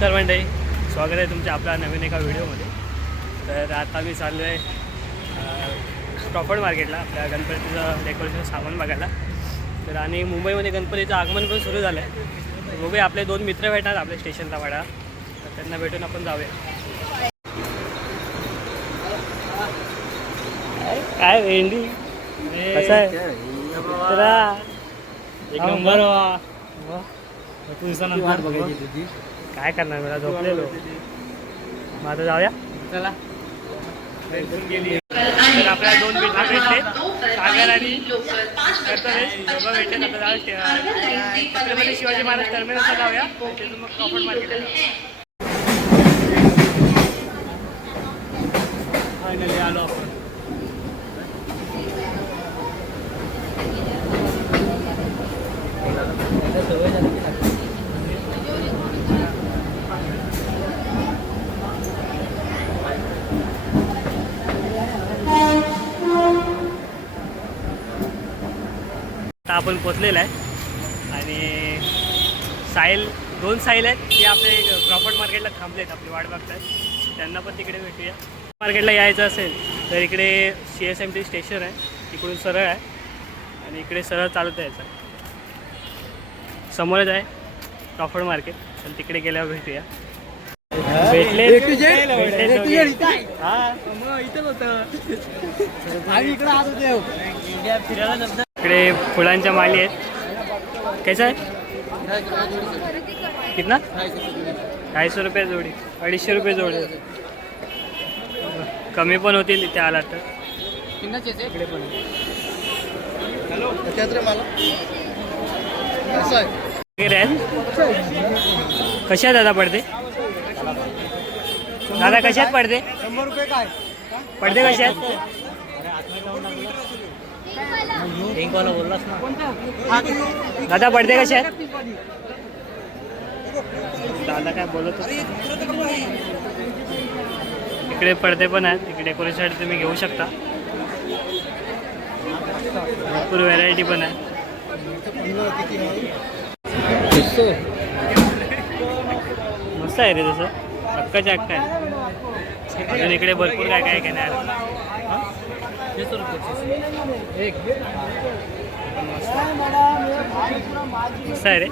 नमस्कार मंडळी. स्वागत आहे तुमच्या आपल्या नवीन एका व्हिडिओमध्ये. तर आता मी चाललो आहे स्टॉफर्ड मार्केटला आपल्या गणपतीचं डेकोरेशन सामान बघायला. तर आणि मुंबईमध्ये गणपतीचं आगमन पण सुरू झालं आहे बघूया आपले दोन मित्र भेटणार आपल्या स्टेशनला वाडा. तर त्यांना भेटून आपण जाऊया. काय भेंडी कसं आहे? एक नंबर. काय करणार मला? झोपलेलो. मग आता जाऊया? चला. तर आपल्याला दोन मित्र भेटले. सागर आणि कर्तव्य दोघं भेटले आता जाऊया. छत्रपती शिवाजी महाराज टर्मिनलला जाऊया. तिथून मग मार्केटला फायनली आलो आपण. आपण पोचलेलं आहे. आणि साईल दोन साईल आहेत जे आपले क्रॉफर्ड मार्केटला थांबले आहेत आपली वाट बघतायत. त्यांना पण तिकडे भेटूया. मार्केटला यायचं असेल तर इकडे C S M T station आहे. इकडून सरळ आहे. आणि इकडे सरळ चालत यायचं समोरच आहे क्रॉफर्ड मार्केट. पण तिकडे गेल्यावर भेटूया. भेटले. भेटले दोघे. हा. इकडे फुलांच्या माली आहेत. कैसा आहे कितना? ढाईशे रुपये जोडी. अडीचशे रुपये जोडी. कमी पण होतील इथे आला तर. इकडे पण कशा आहेत? दादा पडदे दादा कशात पडदे शंभर रुपये बोललास ना. दादा पडदे कसे आहेत? दादा काय बोलत? इकडे पडदे पण आहेत. इकडे डेकोरेशनसाठी तुम्ही घेऊ शकता. भरपूर व्हेरायटी पण आहे. मस्त आहे रे तसं. अक्काच्या अक्का आहे. अजून इकडे भरपूर काय काय काय नाही आहे रे?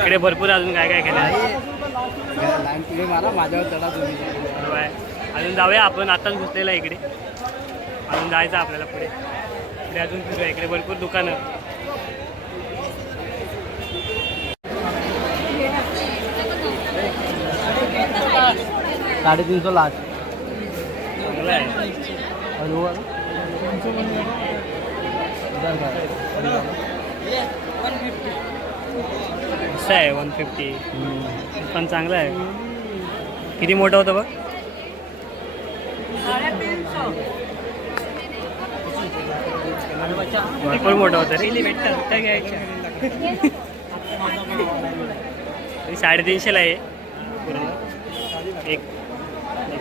इकडे भरपूर अजून काय काय केलं? मारा माझ्यावर चढा तुम्ही बरोबर आहे. अजून जाऊया आपण आताच घुसलेला आहे इकडे. अजून जायचं आपल्याला पुढे. इकडे अजून फिरूया इकडे भरपूर दुकानं. साडेतीनशे लाख चांगलं आहे मस्त आहे वन फिफ्टी पण चांगलं आहे. किती मोठं होतं बघ? भरपूर मोठं होतं रे. हे साडेतीनशेला आहे. पूर्ण एक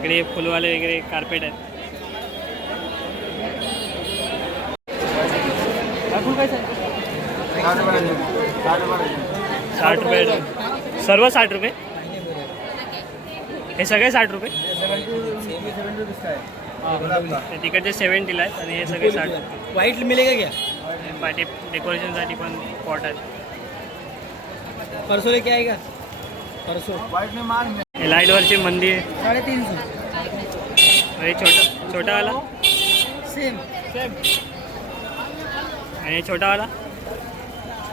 इकडे फुलवाले वगैरे कार्पेट आहेत. साठ रुपये सर्व साठ रुपये? हे सगळे साठ रुपये? तिकडचे सेवन्टीला आहेत आणि हे सगळे साठ रुपये. मिलेगा क्या? आणि पाठी डेकोरेशनसाठी पण पॉट आहेत. परसों लेके आएगा? परसों. हे लाईटवरचे मंदिर. साडेतीन सौ हे छोटा छोटावाला सेम आणि हे छोटावाला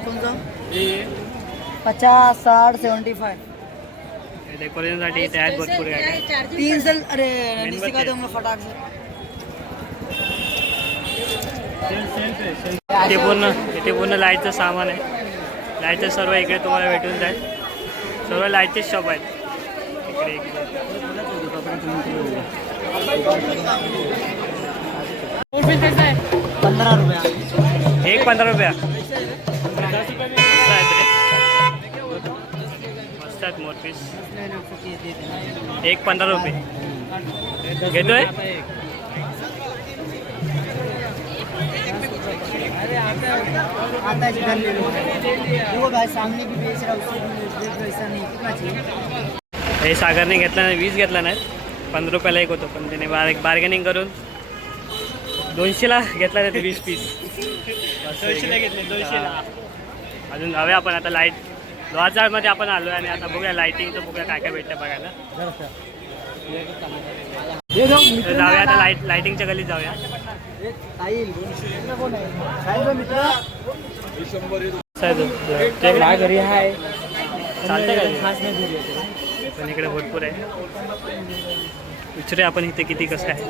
तुमचा? हे पचास साठ सेवन्टी फाय डेकोरेशनसाठी आहेत भरपूर काय काय तीन से अरे फटाक? से इथे पूर्ण इथे पूर्ण लाईटचं सामान आहे. लाईटचं सर्व इकडे तुम्हाला भेटून जाईल. सर्व लाईटचेच शॉप आहेत. इकडे इकडे. पंधरा रुपया. एक पंधरा रुपया. मस्त आहेत मोरपीस एक पंधरा रुपये. घेतोय? आता इसे गन ले लो देखो भाई सामने भी बेच रहा है नहीं कितना चाहिए हे सागरने घेतला नाही वीस घेतला नाही. पंधरा रुपयाला एक होतो पण त्याने बार बार्गेनिंग करून दोनशेला घेतला त्याने वीस पीस दोनशेला घेतले दोनशेला. अजून जाऊया आपण आता लाइट लोहाचाळमध्ये आपण आलो आणि आता बघूया लाईटिंगचं बघूया काय काय भेटतं बघायला. जाऊया आता लाइट लाईटिंगच्या गलीत जाऊया. चालतंय का? पण इकडे भरपूर आहे. विचारूया आपण इथे किती कसं आहे.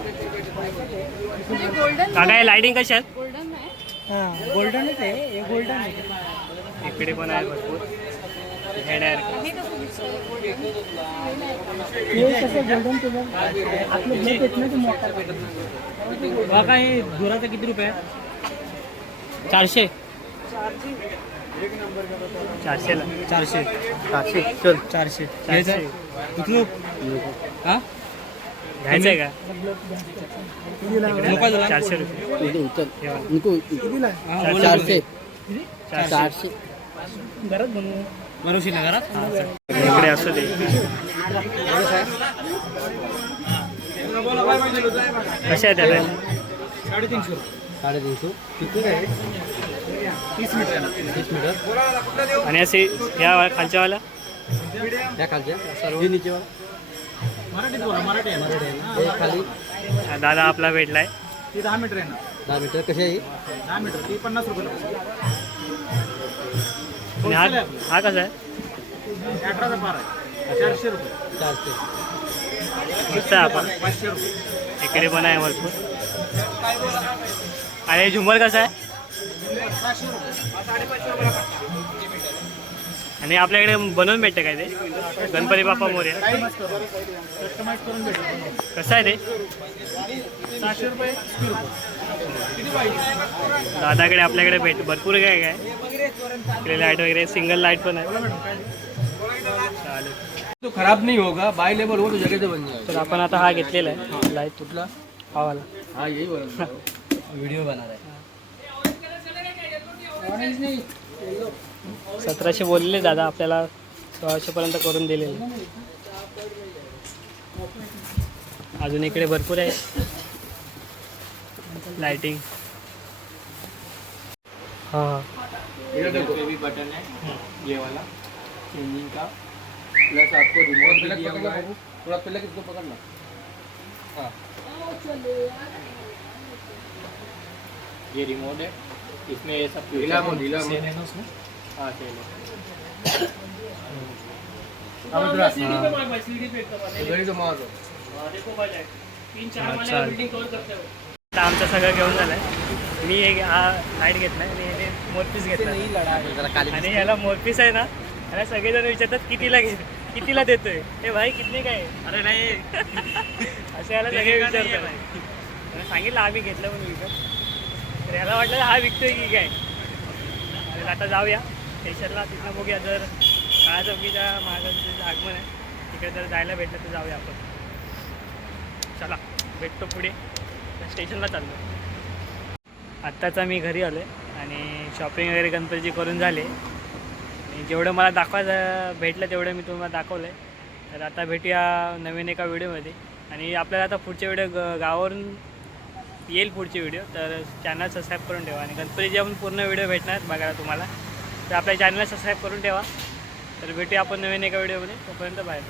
काका हे लाईटिंग कशा आहेत हां गोल्डनच आहे. हे गोल्डन आहे. इकडे पण आहे भरपूर. हे. हे गोल्डन काका हे धुराचं किती रुपये चारशे. चारशेला. चारशे. चारशे. चल चारशे. चारशे. हा? घ्यायचं आहे का? इकडे चारशे रुपये. हे बघा. चारशे. चारशे. घरात बनवू. बनवशील ना घरात? हा, चल. इकडे असू दे. कशा आहेत त्याला साडेतीनशे. साडेतीनशे. किती आहे? तीस मीटर तीस मीटर. आणि असे या खालच्यावाला त्या खालच्या. सर्व. नीचे मराठीत बोला मराठी आहे मराठी आहे ना. खाली. दादा आपला भेटलाय. ती दहा मीटर आहे ना. दहा मीटर. कशी आहे दहा मीटर. ती पन्नास रुपये आणि हा हा कसा आहे? अठराचा पार आहे. चारशे रुपये. चारशे. मस्त आहे आपण. पाचशे रुपये. इकडे पण आहे भरपूर. आणि झुमर कसं आहे? आणि आपल्याकडे बनवून भेटतं काय ते? गणपती बाप्पा मोर्या. कसं आहे ते? दादाकडे आपल्याकडे भेट भरपूर काय काय? इकडे लाइट वगैरे सिंगल लाइट पण आहे. चालेल तो खराब नहीं होगा बाई लेवल हो तो जगह से बन जाएगा तर आपण आता हा घेतलेला आहे. लाइट कुठला? हा वाला. हाँ यही बोल वीडियो बना रहा है. सतराशे बोललेले दादा आपल्याला सोळाशेपर्यंत करून दिलेले अजून इकडे भरपूर आहे. लाइटिंग हां बटन है. ये वाला चेंजिंग का प्लस आपको रिमोट भी दिया हुआ है. थोड़ा पहले किसको पकड़ना हाँ ये रिमोट है। इसमें ये सब ढीला ढीला है। ना उसमें? हाँ है। तो मार दो। आता आमचं सगळं घेऊन झालंय। मी एक हा लाइट घेतलाय आणि याने मोरपीस घेतला आणि याला मोरपीस आहे ना याला सगळेजण विचारतात कितीला घे कितीला देतोय? हे भाई कितने काय अरे नाही. असं याला सगळे विचारतात. सांगितलं आम्ही घेतलं म्हणून विकत तर याला वाटलं हा विकतोय की काय? तर आता जाऊया. स्टेशनला तिथं बघूया जर काळा चौकीच्या महाराजांचं आगमन आहे तिकडे जर जायला भेटलं तर जाऊया आपण. चला भेटतो पुढे. स्टेशनला चाललो. आत्ताचा मी घरी आलो आहे आणि शॉपिंग वगैरे गणपतीची करून झाले. आणि जेवढं मला दाखवायचं भेटलं तेवढं मी तुम्हाला दाखवलं आहे तर आता भेटूया नवीन एका व्हिडिओमध्ये. आणि आपल्याला आता पुढच्या व्हिडिओ ग गावावरून येईल पुढचे व्हिडिओ तर चॅनल सबस्क्राईब करून ठेवा आणि गणपतीचे आपण पूर्ण व्हिडिओ भेटणार बघायला तुम्हाला. तर आपल्या चॅनलला सबस्क्राईब करून ठेवा. तर भेटूया आपण नवीन एका व्हिडिओमध्ये तोपर्यंत बाय